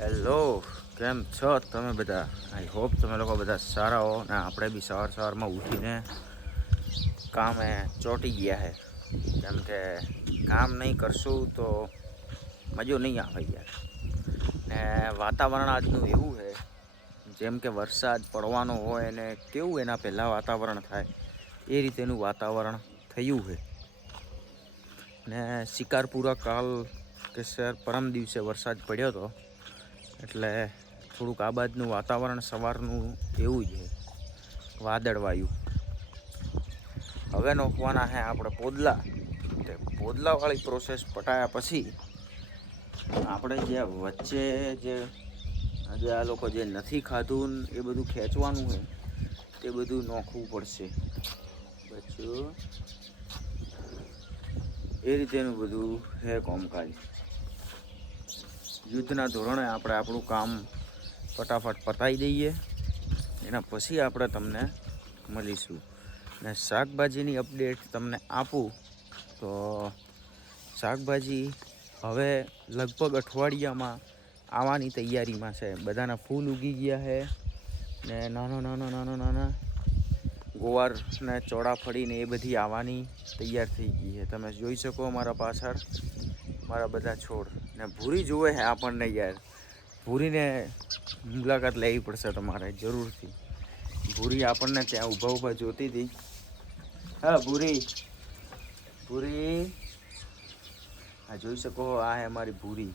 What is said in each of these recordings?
Hello, કેમ છો તમે બધા? આઈ હોપ તમે લોકો બધા સારા હો ને આપણે બી સવારમાં ઉઠીને કામે ચોંટી ગયા છે. કેમ કે કામ નહીં કરશું તો મજો નહીં આવે યાર. ને વાતાવરણ આજનું એવું છે જેમ કે વરસાદ પડવાનો હોય ને કેવું એના પહેલાં વાતાવરણ થાય એ રીતેનું વાતાવરણ થયું છે. ને શિકારપુરા કાલ કે પરમ દિવસે વરસાદ પડ્યો હતો એટલે થોડુંક આ બાજનું વાતાવરણ સવારનું એવું જ છે, વાદળવાયું. હવે નોખવાના છે આપણે પોદલા. તે પોદલાવાળી પ્રોસેસ પટાયા પછી આપણે જે વચ્ચે જે આ લોકો જે નથી ખાધું એ બધું ખેંચવાનું છે તે બધું નોખવું પડશે. બચ્ચું એ રીતેનું બધું છે કામકાજ. યુદ્ધના ધોરણે આપણે આપણું કામ ફટાફટ પતાવી દઈએ, એના પછી આપણે તમને મળીશું. ને શાકભાજીની અપડેટ તમને આપું તો શાકભાજી હવે લગભગ અઠવાડિયામાં આવવાની તૈયારીમાં છે. બધાના ફૂલ ઉગી ગયા છે ને નાના ગોવાર ને ચોળાફળીને એ બધી આવવાની તૈયાર થઈ ગઈ છે. તમે જોઈ શકો અમારા પાછળ મારા બધા છોડ. ને ભૂરી જુએ છે આપણને યાર. ભૂરીને મુલાકાત લેવી પડશે તમારે જરૂરથી. ભૂરી આપણને ત્યાં ઊભા જોતી હતી. હા ભૂરી, આ જોઈ શકો આ હે અમારી ભૂરી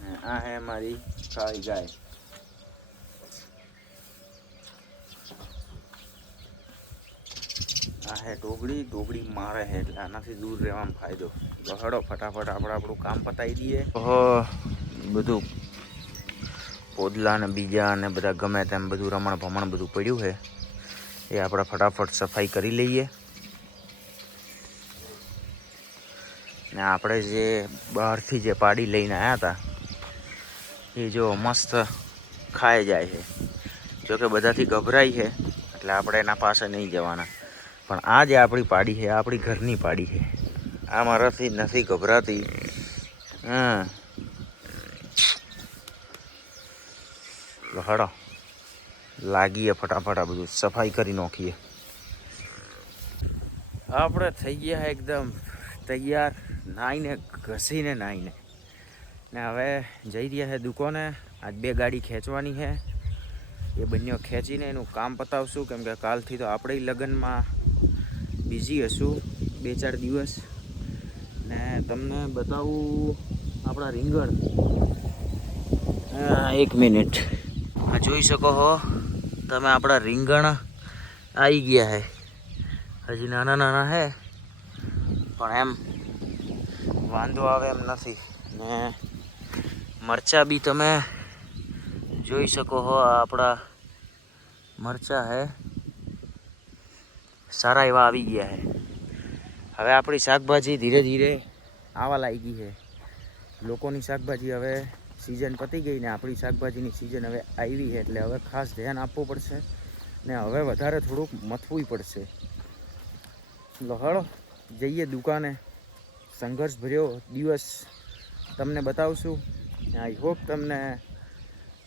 ને આ હે અમારી કાળી ગાય. આ હે ટોગડી મારે છે એટલે આનાથી દૂર રહેવામાં ફાયદો. હળો ફટાફટ આપણે આપણું કામ પતાવી દઈએ. બધું પોદલા ને બીજા અને બધા ગમે તેમ બધું રમણ ભમણ બધું પડ્યું છે એ આપણે ફટાફટ સફાઈ કરી લઈએ. ને આપણે જે બહારથી જે પાડી લઈને આવ્યા હતા એ જો મસ્ત ખાઈ જાય છે. જોકે બધાથી ગભરાય છે એટલે આપણે એના પાસે નહીં જવાના. પણ આ જે આપણી પાડી છે આપણી ઘરની પાડી છે. આ મારાથી નથી ગભરાતી. હળો લાગીએ ફટાફટ આ બધું સફાઈ કરી નાખીએ. આપણે થઈ ગયા એકદમ તૈયાર, નાહીને ઘસીને નાહીને ને હવે જઈ રહ્યા છે દુકાને. આજ 2 ગાડી ખેંચવાની છે. એ બંને ખેંચીને એનું કામ પતાવશું. કેમ કે કાલથી તો આપણે લગ્નમાં બિઝી હશું 2-4 દિવસ. ને તમને બતાવું આપણા રીંગણ. 1 મિનિટ આ જોઈ શકો છો તમે. આપણા રીંગણ આવી ગયા છે. હજી નાના છે પણ એમ વાંધો આવે એમ નથી. ને મરચાં બી તમે જોઈ શકો છો. આપણા મરચાં છે સારા એવા આવી ગયા છે. હવે આપણી શાકભાજી ધીરે ધીરે આવવા લાગી છે. લોકોની શાકભાજી હવે સિઝન પતી ગઈ ને આપણી શાકભાજીની સિઝન હવે આવી છે. એટલે હવે ખાસ ધ્યાન આપવું પડશે ને હવે વધારે થોડુંક મથવું પડશે. લહળ જઈએ દુકાને. સંઘર્ષ ભર્યો દિવસ તમને બતાવશું. આઈ હોપ તમને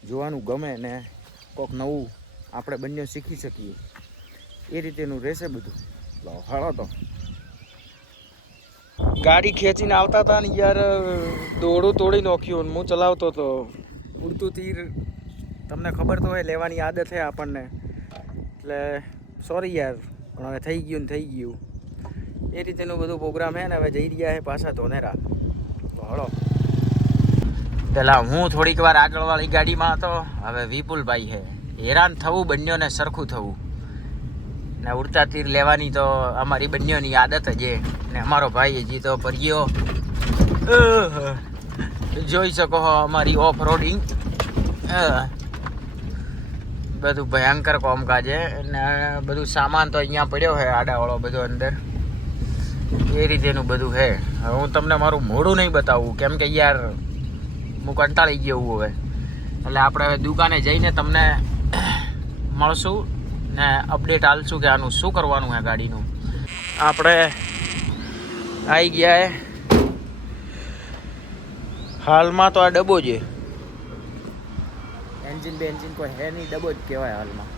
જોવાનું ગમે ને કોઈક નવું આપણે બંને શીખી શકીએ એ રીતેનું રહેશે બધું. લહળો તો ગાડી ખેંચીને આવતા હતા ને યાર, દોડું તોડી નાખ્યું. હું ચલાવતો હતો. ઉડતું તીર તમને ખબર તો હોય લેવાની આદત છે આપણને. એટલે સોરી યાર, પણ હવે થઈ ગયું ને થઈ ગયું. એ રીતેનું બધું પ્રોગ્રામ છે ને. હવે જઈ રહ્યા છે પાછા ધોનેરા. હળો પેલા હું થોડીક વાર આગળવાળી ગાડીમાં હતો. હવે વિપુલભાઈ છે. હેરાન થવું બંનેને સરખું થવું ને ઉડતા તીર લેવાની તો અમારી બંનેની આદત જ છે. ને અમારો ભાઈ હજી તો ભર્યો જોઈ શકો છો. અમારી ઓફ રોડિંગ બધું ભયંકર કામકાજ છે. ને બધું સામાન તો અહીંયા પડ્યો છે આડાવાળો બધો અંદર. એ રીતેનું બધું છે. હવે હું તમને મારું મોઢું નહીં બતાવું કેમ કે યાર હું કંટાળી ગયો હું હવે. એટલે આપણે હવે દુકાને જઈને તમને મળશું ને અપડેટ આલશું કે આનું શું કરવાનું છે ગાડીનું. આપણે આવી ગયા હાલમાં તો આ ડબ્બો છે, એન્જિન બે એન્જિન કોઈ હે નહીં, ડબ્બો જ કહેવાય હાલમાં.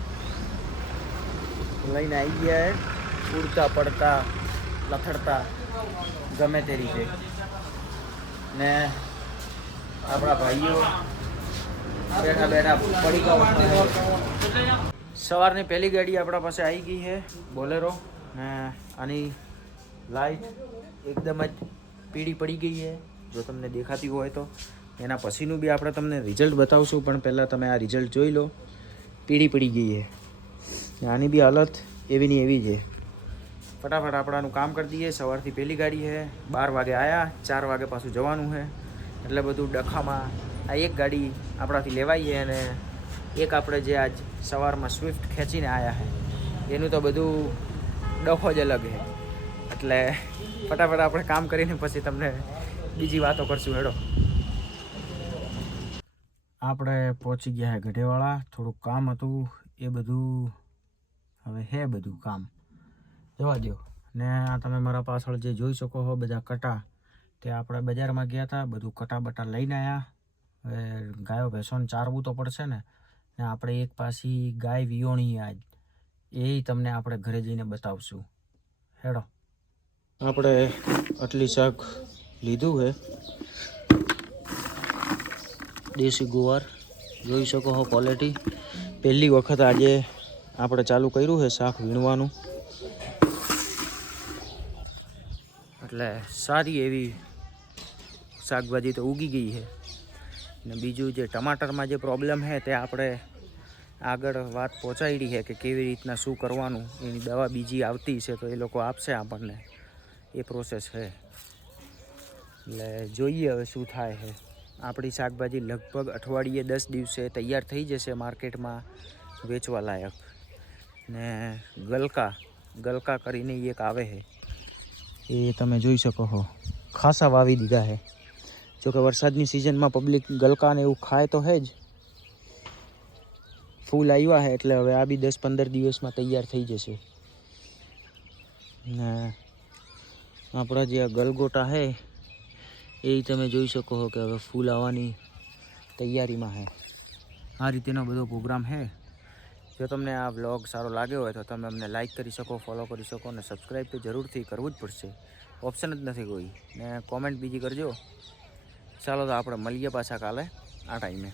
લઈને આવી ગયા હે, ઉડતા પડતા લથડતા ગમે તે રીતે. ને આપણા ભાઈઓ બેઠા બેઠા પડી ગયા. સવારની પહેલી ગાડી આપણા પાસે આવી ગઈ છે, બોલેરો. ને આની લાઈટ એકદમ જ પીળી પડી ગઈ છે, જો તમને દેખાતી હોય તો. એના પછીનું બી આપણે તમને રિઝલ્ટ બતાવશું, પણ પહેલાં તમે આ રિઝલ્ટ જોઈ લો. પીળી પડી ગઈ છે, આની બી હાલત એવીની એવી છે. ફટાફટ આપણાનું કામ કરી દઈએ. સવારથી પહેલી ગાડી છે, 12 વાગે આવ્યા, 4 વાગે પાછું જવાનું છે. એટલે બધું ડખામાં આ એક ગાડી આપણાથી લેવાઈ છે, અને એક આપણે જે આજ સવારમાં સ્વિફ્ટ ખેંચીને આવ્યા છે એનું તો બધું ડખો જ અલગ છે. એટલે ફટાફટ આપણે કામ કરીને પછી તમને બીજી વાતો કરશું. હેડો, આપણે પહોંચી ગયા છે ગઢેવાળા. થોડુંક કામ હતું એ બધું હવે હે બધું કામ જવા દો. ને આ તમે મારા પાછળ જે જોઈ શકો છો બધા કટા, તે આપણે બજારમાં ગયા હતા, બધું કટા બટા લઈને આવ્યા. હવે ગાયો ભેંસોને ચારવું તો પડશે ને. ને આપણે એક પાછી ગાય વિયોણી આજ, એ તમને આપણે ઘરે જઈને બતાવશું. હેડો, આપણે આટલી શાક લીધું છે, દેશી ગુવાર જોઈ શકો છો ક્વોલિટી. પહેલી વખત આજે આપણે ચાલુ કર્યું છે શાક વીણવાનું, એટલે સારી એવી શાકભાજી તો ઉગી ગઈ છે. ને બીજું જે ટમાટરમાં જે પ્રોબ્લેમ છે તે આપણે આગળ વાત પહોંચાડી છે કે કેવી રીતના શું કરવાનું. એની દવા બીજી આવતી છે તો એ લોકો આપશે આપણને, એ પ્રોસેસ છે. એટલે જોઈએ હવે શું થાય છે. આપણી શાકભાજી લગભગ અઠવાડિયે 10 દિવસે તૈયાર થઈ જશે માર્કેટમાં વેચવા લાયક. ને ગલકા કરીને એક આવે છે, એ તમે જોઈ શકો છો. ખાસા વાવી દીધા છે. જોકે વરસાદની સિઝનમાં પબ્લિક ગલકાને એવું ખાય તો છે જ. ફૂલ આવ્યા છે એટલે હવે આ બી 10-15 દિવસમાં તૈયાર થઈ જશે. ને આપણા જે આ ગલગોટા છે એ તમે જોઈ શકો છો કે હવે ફૂલ આવવાની તૈયારીમાં છે. આ રીતેનો બધો પ્રોગ્રામ છે. જો તમને આ વ્લોગ સારો લાગ્યો હોય તો તમે અમને લાઈક કરી શકો, ફોલો કરી શકો, અને સબસ્ક્રાઈબ તો જરૂરથી કરવું જ પડશે, ઓપ્શન જ નથી કોઈ. ને કોમેન્ટ બીજી કરજો. ચાલો તો આપણે મળીએ પાછા કાલે આ ટાઈમે.